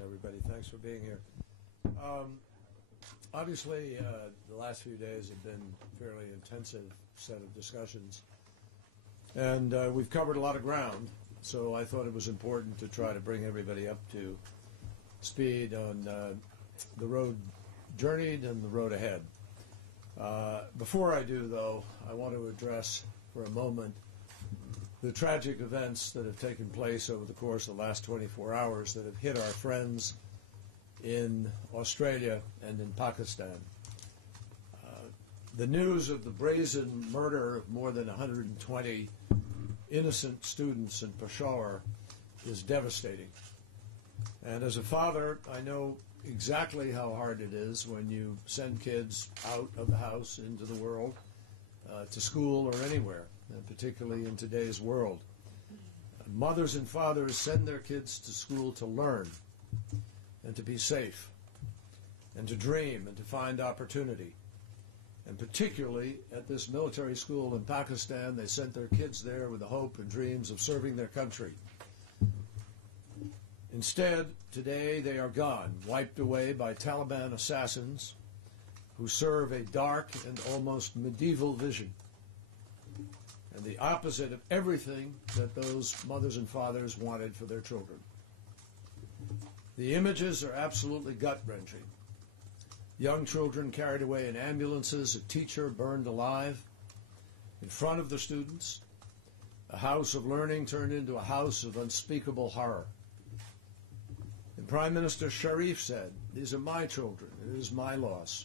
afternoon, everybody. Thanks for being here. Obviously, the last few days have been a fairly intensive set of discussions, and we've covered a lot of ground, so I thought it was important to try to bring everybody up to speed on the road journeyed and the road ahead. Before I do, though, I want to address for a moment the tragic events that have taken place over the course of the last 24 hours that have hit our friends in Australia and in Pakistan. The news of the brazen murder of more than 120 innocent students in Peshawar is devastating. And as a father, I know exactly how hard it is when you send kids out of the house into the world, to school or anywhere, and particularly in today's world. Mothers and fathers send their kids to school to learn and to be safe and to dream and to find opportunity. And particularly at this military school in Pakistan, they sent their kids there with the hope and dreams of serving their country. Instead, today they are gone, wiped away by Taliban assassins who serve a dark and almost medieval vision, and the opposite of everything that those mothers and fathers wanted for their children. The images are absolutely gut-wrenching. Young children carried away in ambulances, a teacher burned alive in front of the students, a house of learning turned into a house of unspeakable horror. And Prime Minister Sharif said, "These are my children, it is my loss."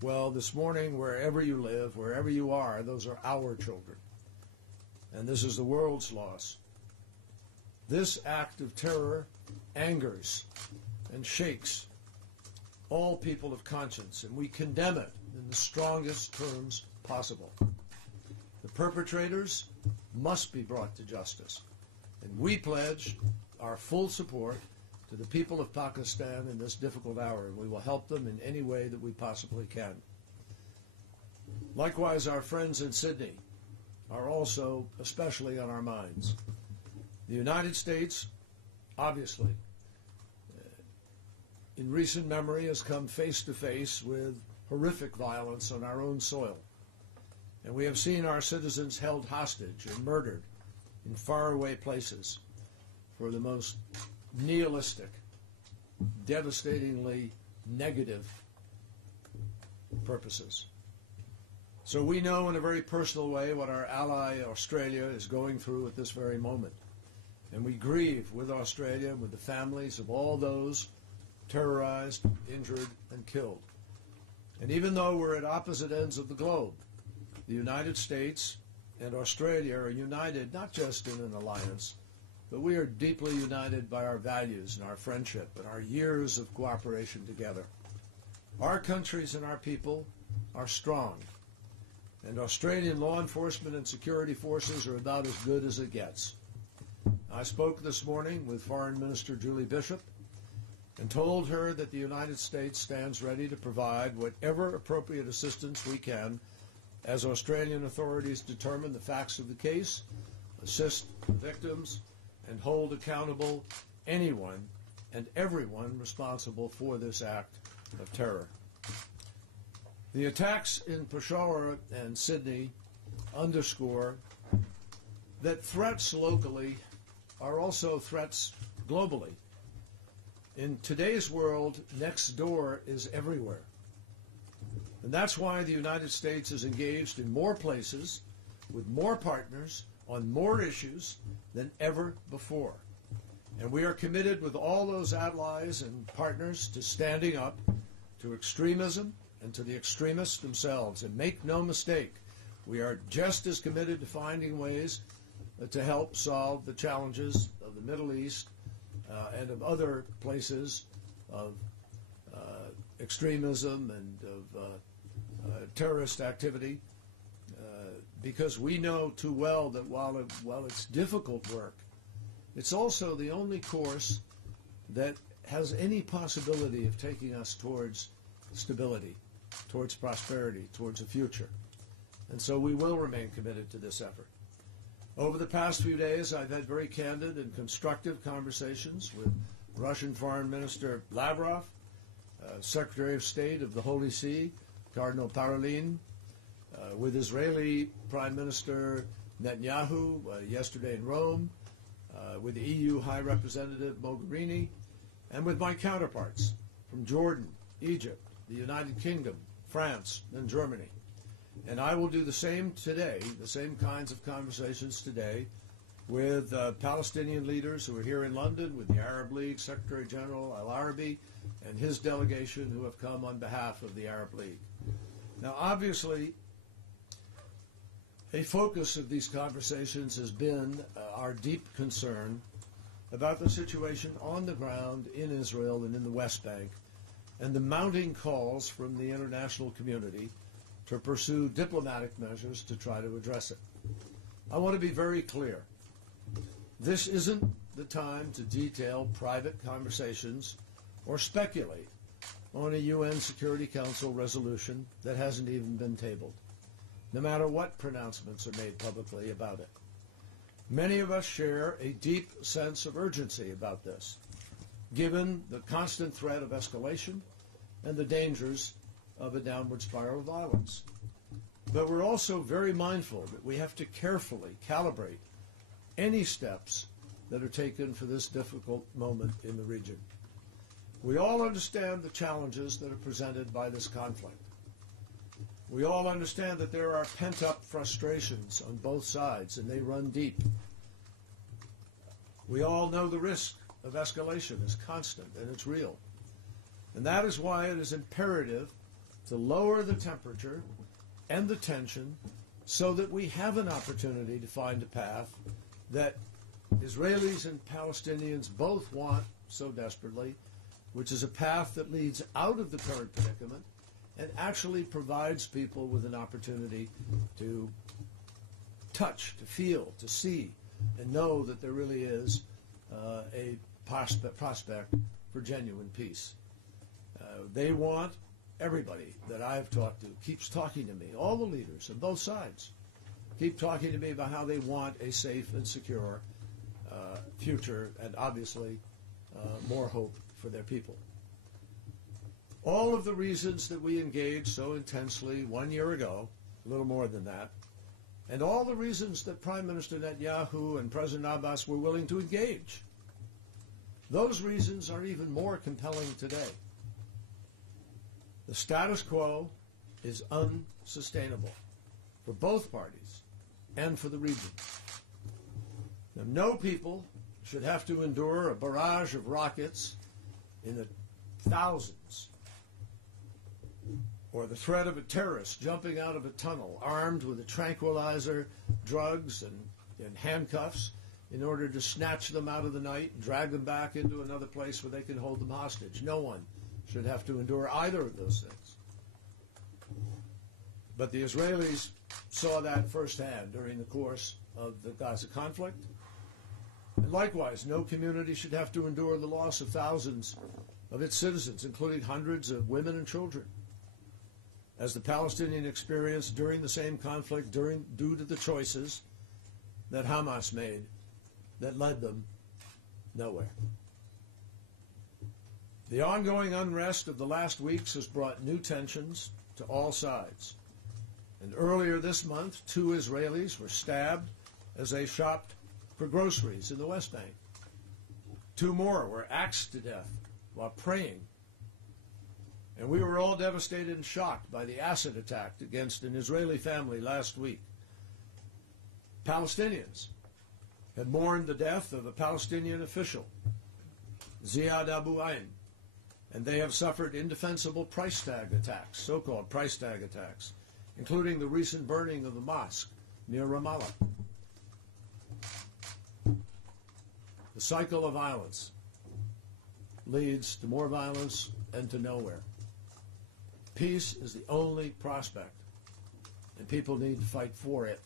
Well, this morning, wherever you live, wherever you are, those are our children. And this is the world's loss. This act of terror angers and shakes all people of conscience, and we condemn it in the strongest terms possible. The perpetrators must be brought to justice, and we pledge our full support to the people of Pakistan in this difficult hour, and we will help them in any way that we possibly can. Likewise, our friends in Sydney are also especially on our minds. The United States, obviously, in recent memory has come face to face with horrific violence on our own soil. And we have seen our citizens held hostage and murdered in faraway places for the most nihilistic, devastatingly negative purposes. So we know in a very personal way what our ally Australia is going through at this very moment. And we grieve with Australia, with the families of all those terrorized, injured, and killed. And even though we're at opposite ends of the globe, the United States and Australia are united not just in an alliance, but we are deeply united by our values and our friendship and our years of cooperation together. Our countries and our people are strong, and Australian law enforcement and security forces are about as good as it gets. I spoke this morning with Foreign Minister Julie Bishop and told her that the United States stands ready to provide whatever appropriate assistance we can as Australian authorities determine the facts of the case, assist the victims, and hold accountable anyone and everyone responsible for this act of terror. The attacks in Peshawar and Sydney underscore that threats locally are also threats globally. In today's world, next door is everywhere. And that's why the United States is engaged in more places, with more partners, on more issues than ever before. And we are committed with all those allies and partners to standing up to extremism and to the extremists themselves. And make no mistake, we are just as committed to finding ways to help solve the challenges of the Middle East and of other places of extremism and of terrorist activity, because we know too well that while it's difficult work, it's also the only course that has any possibility of taking us towards stability, towards prosperity, towards a future. And so we will remain committed to this effort. Over the past few days, I've had very candid and constructive conversations with Russian Foreign Minister Lavrov, Secretary of State of the Holy See, Cardinal Parolin, with Israeli Prime Minister Netanyahu yesterday in Rome, with the EU High Representative Mogherini, and with my counterparts from Jordan, Egypt, the United Kingdom, France, and Germany. And I will do the same today, the same kinds of conversations today with Palestinian leaders who are here in London, with the Arab League Secretary General Al-Arabi and his delegation who have come on behalf of the Arab League. Now, obviously, a focus of these conversations has been our deep concern about the situation on the ground in Israel and in the West Bank, and the mounting calls from the international community to pursue diplomatic measures to try to address it. I want to be very clear. This isn't the time to detail private conversations or speculate on a UN Security Council resolution that hasn't even been tabled, no matter what pronouncements are made publicly about it. Many of us share a deep sense of urgency about this, given the constant threat of escalation and the dangers of a downward spiral of violence. But we're also very mindful that we have to carefully calibrate any steps that are taken for this difficult moment in the region. We all understand the challenges that are presented by this conflict. We all understand that there are pent-up frustrations on both sides, and they run deep. We all know the risk of escalation is constant, and it's real. And that is why it is imperative to lower the temperature and the tension so that we have an opportunity to find a path that Israelis and Palestinians both want so desperately, which is a path that leads out of the current predicament and actually provides people with an opportunity to touch, to feel, to see, and know that there really is a prospect for genuine peace. They want, everybody that I've talked to keeps talking to me, all the leaders on both sides, keep talking to me about how they want a safe and secure future and obviously more hope for their people. All of the reasons that we engaged so intensely 1 year ago, a little more than that, and all the reasons that Prime Minister Netanyahu and President Abbas were willing to engage, those reasons are even more compelling today. The status quo is unsustainable for both parties and for the region. Now, no people should have to endure a barrage of rockets in the thousands, or the threat of a terrorist jumping out of a tunnel armed with a tranquilizer, drugs, and handcuffs in order to snatch them out of the night and drag them back into another place where they can hold them hostage. No one should have to endure either of those things. But the Israelis saw that firsthand during the course of the Gaza conflict. And likewise, no community should have to endure the loss of thousands of its citizens, including hundreds of women and children, as the Palestinian experienced during the same conflict due to the choices that Hamas made that led them nowhere. The ongoing unrest of the last weeks has brought new tensions to all sides. And earlier this month, 2 Israelis were stabbed as they shopped for groceries in the West Bank. 2 more were axed to death while praying. And we were all devastated and shocked by the acid attack against an Israeli family last week. Palestinians had mourned the death of a Palestinian official, Ziad Abu Ain, and they have suffered indefensible price tag attacks, so-called price tag attacks, including the recent burning of the mosque near Ramallah. The cycle of violence leads to more violence and to nowhere. Peace is the only prospect, and people need to fight for it.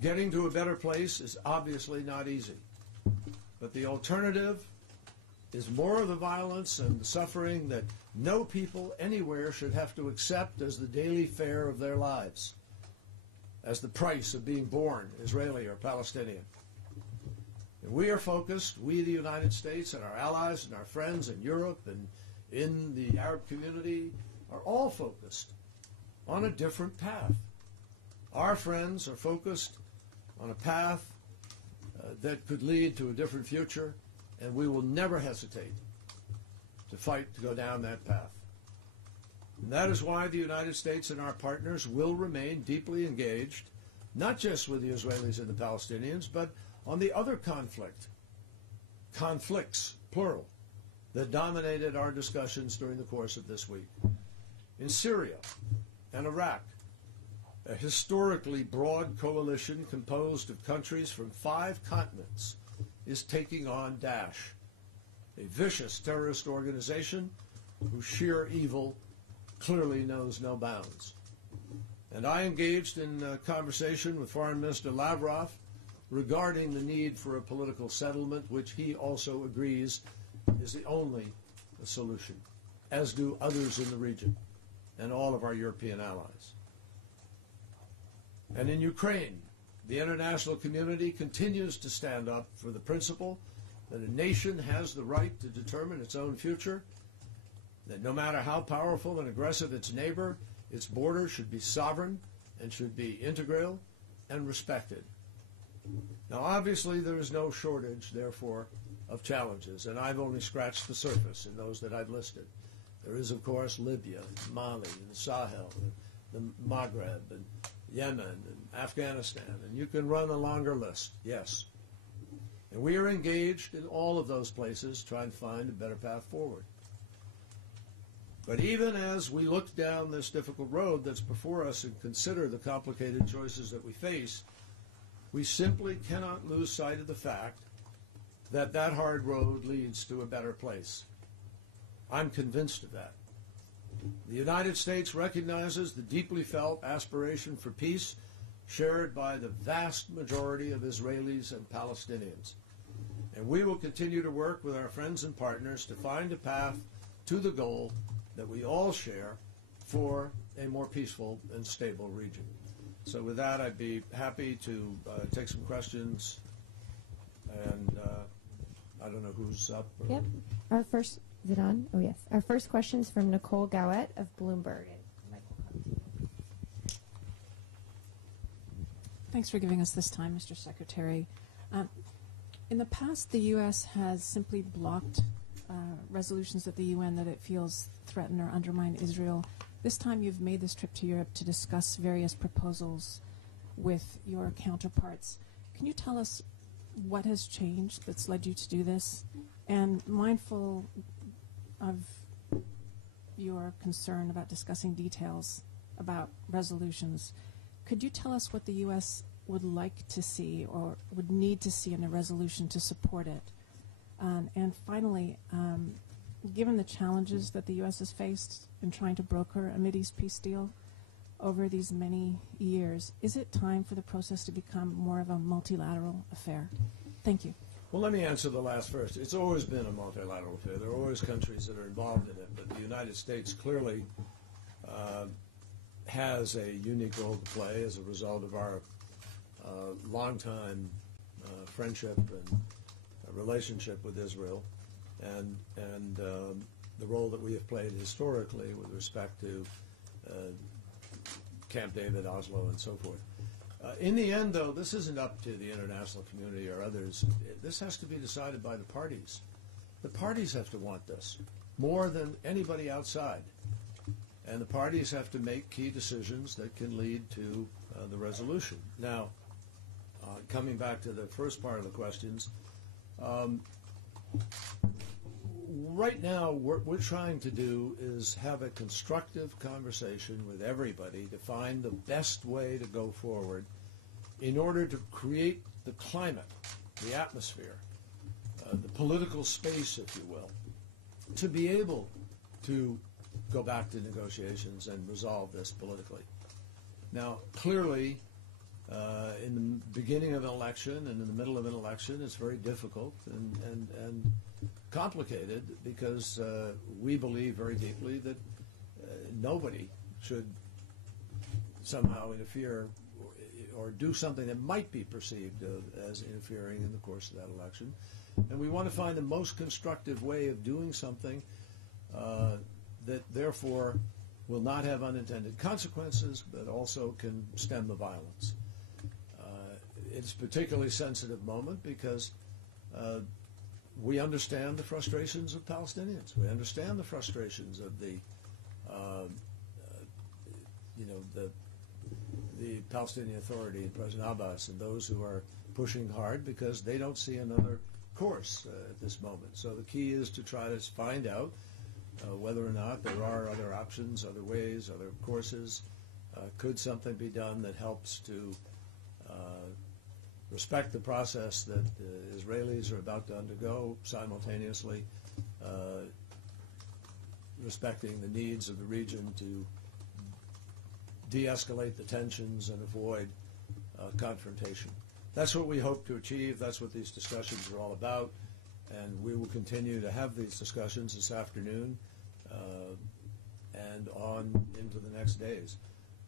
Getting to a better place is obviously not easy, but the alternative is more of the violence and the suffering that no people anywhere should have to accept as the daily fare of their lives, as the price of being born Israeli or Palestinian. And we are focused, we the United States and our allies and our friends in Europe and in the Arab community are all focused on a different path. Our friends are focused on a path that could lead to a different future, and we will never hesitate to fight to go down that path. And that is why the United States and our partners will remain deeply engaged, not just with the Israelis and the Palestinians, but on the other conflicts, plural, that dominated our discussions during the course of this week. In Syria and Iraq, a historically broad coalition composed of countries from 5 continents is taking on Daesh, a vicious terrorist organization whose sheer evil clearly knows no bounds. And I engaged in a conversation with Foreign Minister Lavrov regarding the need for a political settlement, which he also agrees is the only solution, as do others in the region and all of our European allies. And in Ukraine, the international community continues to stand up for the principle that a nation has the right to determine its own future, that no matter how powerful and aggressive its neighbor, its border should be sovereign and should be integral and respected. Now, obviously, there is no shortage, therefore, of challenges, and I've only scratched the surface in those that I've listed. There is, of course, Libya, Mali, and the Sahel, and the Maghreb, and Yemen, and Afghanistan, and you can run a longer list, yes. And we are engaged in all of those places trying to find a better path forward. But even as we look down this difficult road that's before us and consider the complicated choices that we face, we simply cannot lose sight of the fact that that hard road leads to a better place. I'm convinced of that. The United States recognizes the deeply felt aspiration for peace shared by the vast majority of Israelis and Palestinians. And we will continue to work with our friends and partners to find a path to the goal that we all share for a more peaceful and stable region. So with that, I'd be happy to take some questions. And I don't know who's up. Yep. Our first, is it on? Oh, yes. Our first question is from Nicole Gowett of Bloomberg. Thanks for giving us this time, Mr. Secretary. In the past, the U.S. has simply blocked resolutions at the UN that it feels threaten or undermine Israel. This time you've made this trip to Europe to discuss various proposals with your counterparts. Can you tell us what has changed that's led you to do this? And mindful of your concern about discussing details about resolutions, could you tell us what the U.S. would like to see or would need to see in a resolution to support it? And finally, given the challenges that the U.S. has faced in trying to broker a Mideast peace deal over these many years, is it time for the process to become more of a multilateral affair? Thank you. Well, let me answer the last first. It's always been a multilateral affair. There are always countries that are involved in it, but the United States clearly has a unique role to play as a result of our longtime friendship and relationship with Israel, and the role that we have played historically with respect to Camp David, Oslo, and so forth. In the end, though, this isn't up to the international community or others. This has to be decided by the parties. The parties have to want this more than anybody outside. And the parties have to make key decisions that can lead to the resolution. Now, coming back to the first part of the questions, right now what we're trying to do is have a constructive conversation with everybody to find the best way to go forward in order to create the climate, the atmosphere, the political space, if you will, to be able to go back to negotiations and resolve this politically. Now, clearly, in the beginning of an election and in the middle of an election, it's very difficult and complicated because we believe very deeply that nobody should somehow interfere or do something that might be perceived as interfering in the course of that election. And we want to find the most constructive way of doing something that therefore will not have unintended consequences, but also can stem the violence. It's a particularly sensitive moment because we understand the frustrations of Palestinians. We understand the frustrations of the Palestinian Authority and President Abbas and those who are pushing hard because they don't see another course at this moment. So the key is to try to find out whether or not there are other options, other ways, other courses. Could something be done that helps to respect the process that the Israelis are about to undergo, simultaneously respecting the needs of the region to de-escalate the tensions and avoid confrontation. That's what we hope to achieve. That's what these discussions are all about. And we will continue to have these discussions this afternoon and on into the next days.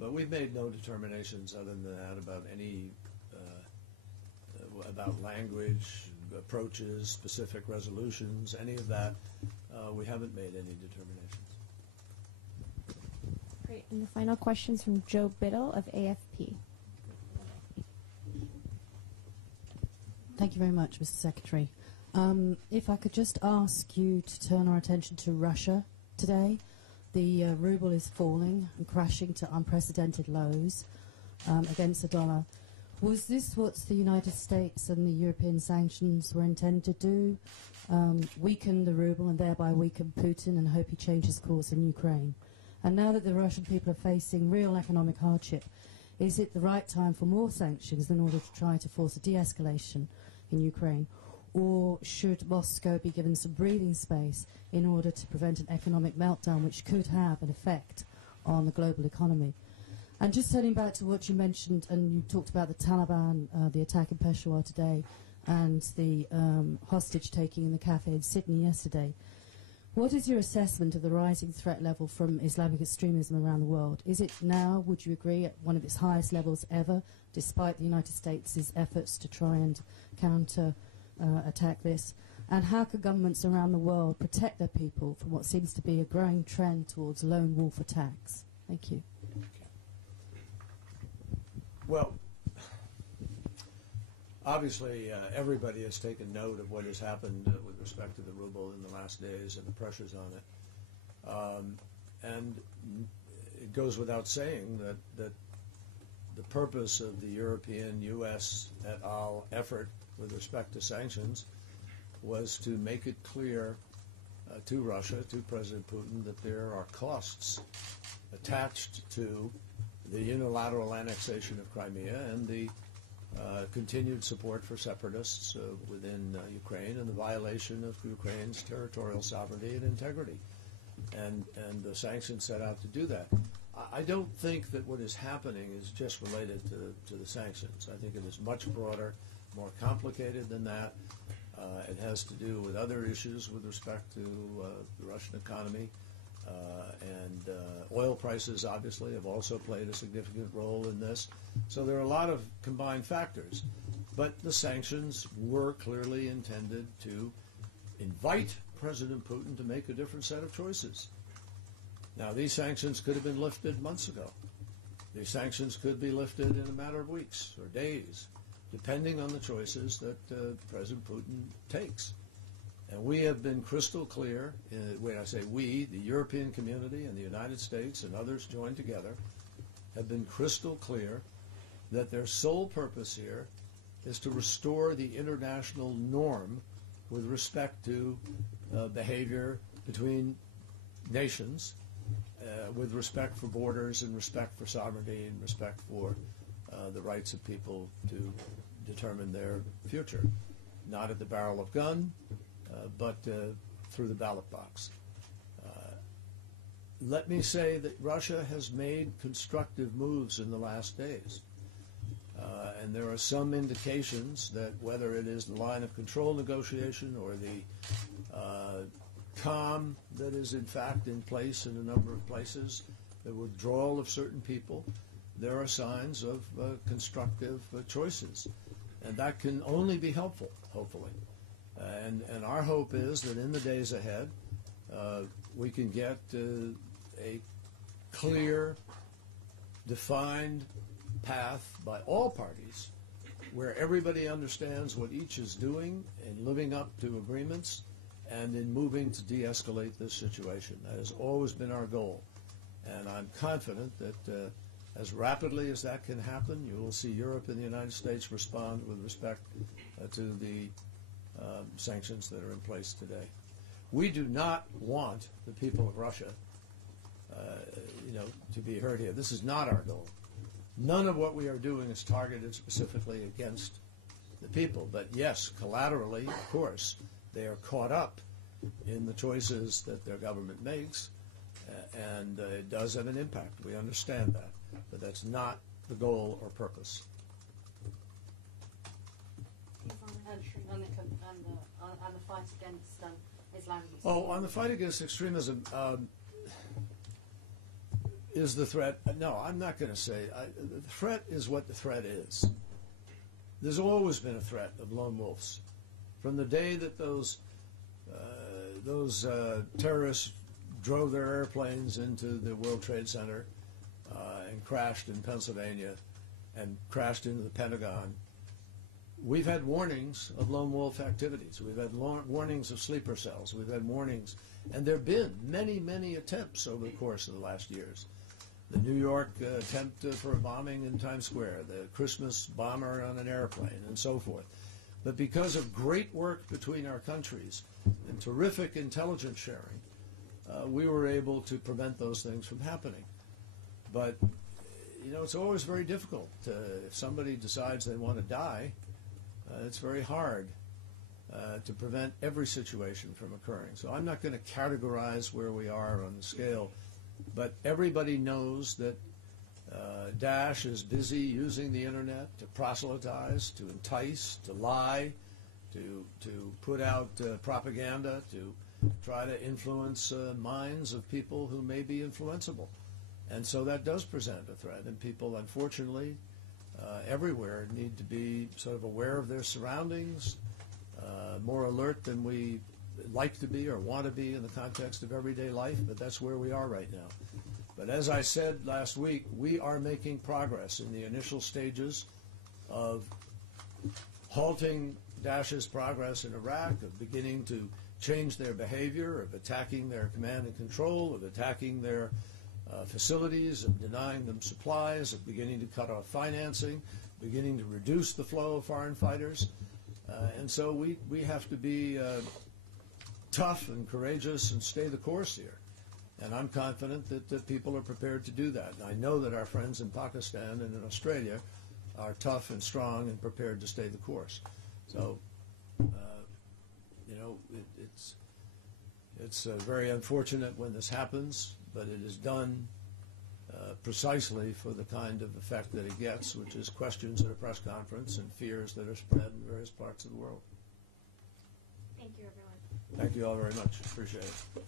But we've made no determinations other than that about any about language, approaches, specific resolutions, any of that. We haven't made any determinations. Great. And the final question is from Joe Biddle of AFP. Thank you very much, Mr. Secretary. If I could just ask you to turn our attention to Russia today. The ruble is falling and crashing to unprecedented lows against the dollar. Was this what the United States and the European sanctions were intended to do? Weaken the ruble and thereby weaken Putin and hope he changes course in Ukraine? And now that the Russian people are facing real economic hardship, is it the right time for more sanctions in order to try to force a de-escalation in Ukraine? Or should Moscow be given some breathing space in order to prevent an economic meltdown which could have an effect on the global economy? And just turning back to what you mentioned, and you talked about the Taliban, the attack in Peshawar today, and the hostage-taking in the cafe in Sydney yesterday. What is your assessment of the rising threat level from Islamic extremism around the world? Is it now, would you agree, at one of its highest levels ever, despite the United States' efforts to try and counter attack this? And how can governments around the world protect their people from what seems to be a growing trend towards lone wolf attacks? Thank you. Well, obviously, everybody has taken note of what has happened with respect to the ruble in the last days and the pressures on it. And it goes without saying that the purpose of the European, U.S. et al. Effort with respect to sanctions was to make it clear to Russia, to President Putin, that there are costs attached to the unilateral annexation of Crimea and the continued support for separatists within Ukraine and the violation of Ukraine's territorial sovereignty and integrity. And the sanctions set out to do that. I don't think that what is happening is just related to the sanctions. I think it is much broader, more complicated than that. It has to do with other issues with respect to the Russian economy. And oil prices, obviously, have also played a significant role in this. So there are a lot of combined factors. But the sanctions were clearly intended to invite President Putin to make a different set of choices. Now, these sanctions could have been lifted months ago. These sanctions could be lifted in a matter of weeks or days, depending on the choices that President Putin takes. And we have been crystal clear, when I say we, the European community and the United States and others joined together, have been crystal clear that their sole purpose here is to restore the international norm with respect to behavior between nations, with respect for borders and respect for sovereignty and respect for the rights of people to determine their future. Not at the barrel of gun, but through the ballot box. Let me say that Russia has made constructive moves in the last days. And there are some indications that whether it is the line of control negotiation or the calm that is in fact in place in a number of places, the withdrawal of certain people, there are signs of constructive choices. And that can only be helpful, hopefully. And our hope is that in the days ahead, we can get a clear, defined path by all parties where everybody understands what each is doing in living up to agreements and in moving to de-escalate this situation. That has always been our goal. And I'm confident that as rapidly as that can happen, you will see Europe and the United States respond with respect to the sanctions that are in place today. We do not want the people of Russia, to be hurt here. This is not our goal. None of what we are doing is targeted specifically against the people. But yes, collaterally, of course, they are caught up in the choices that their government makes, and it does have an impact. We understand that, but that's not the goal or purpose. On the fight against Islamism. Oh, on the fight against extremism, is the threat? No, I'm not going to say. The threat is what the threat is. There's always been a threat of lone wolves. From the day that those terrorists drove their airplanes into the World Trade Center and crashed in Pennsylvania and crashed into the Pentagon, we've had warnings of lone wolf activities. We've had warnings of sleeper cells. We've had warnings. And there have been many, many attempts over the course of the last years. The New York attempt for a bombing in Times Square, the Christmas bomber on an airplane, and so forth. But because of great work between our countries and terrific intelligence sharing, we were able to prevent those things from happening. But, it's always very difficult. If somebody decides they want to die, it's very hard to prevent every situation from occurring. So I'm not going to categorize where we are on the scale, but everybody knows that Daesh is busy using the internet to proselytize, to entice, to lie, to put out propaganda, to try to influence minds of people who may be influenceable. And so that does present a threat, and people, unfortunately, everywhere need to be sort of aware of their surroundings, more alert than we like to be or want to be in the context of everyday life, but that's where we are right now. But as I said last week, we are making progress in the initial stages of halting Daesh's progress in Iraq, of beginning to change their behavior, of attacking their command and control, of attacking their facilities, of denying them supplies, of beginning to cut off financing, beginning to reduce the flow of foreign fighters. And so we have to be tough and courageous and stay the course here. And I'm confident that people are prepared to do that. And I know that our friends in Pakistan and in Australia are tough and strong and prepared to stay the course. So, it's very unfortunate when this happens, but it is done precisely for the kind of effect that it gets, which is questions at a press conference and fears that are spread in various parts of the world. Thank you, everyone. Thank you all very much. Appreciate it.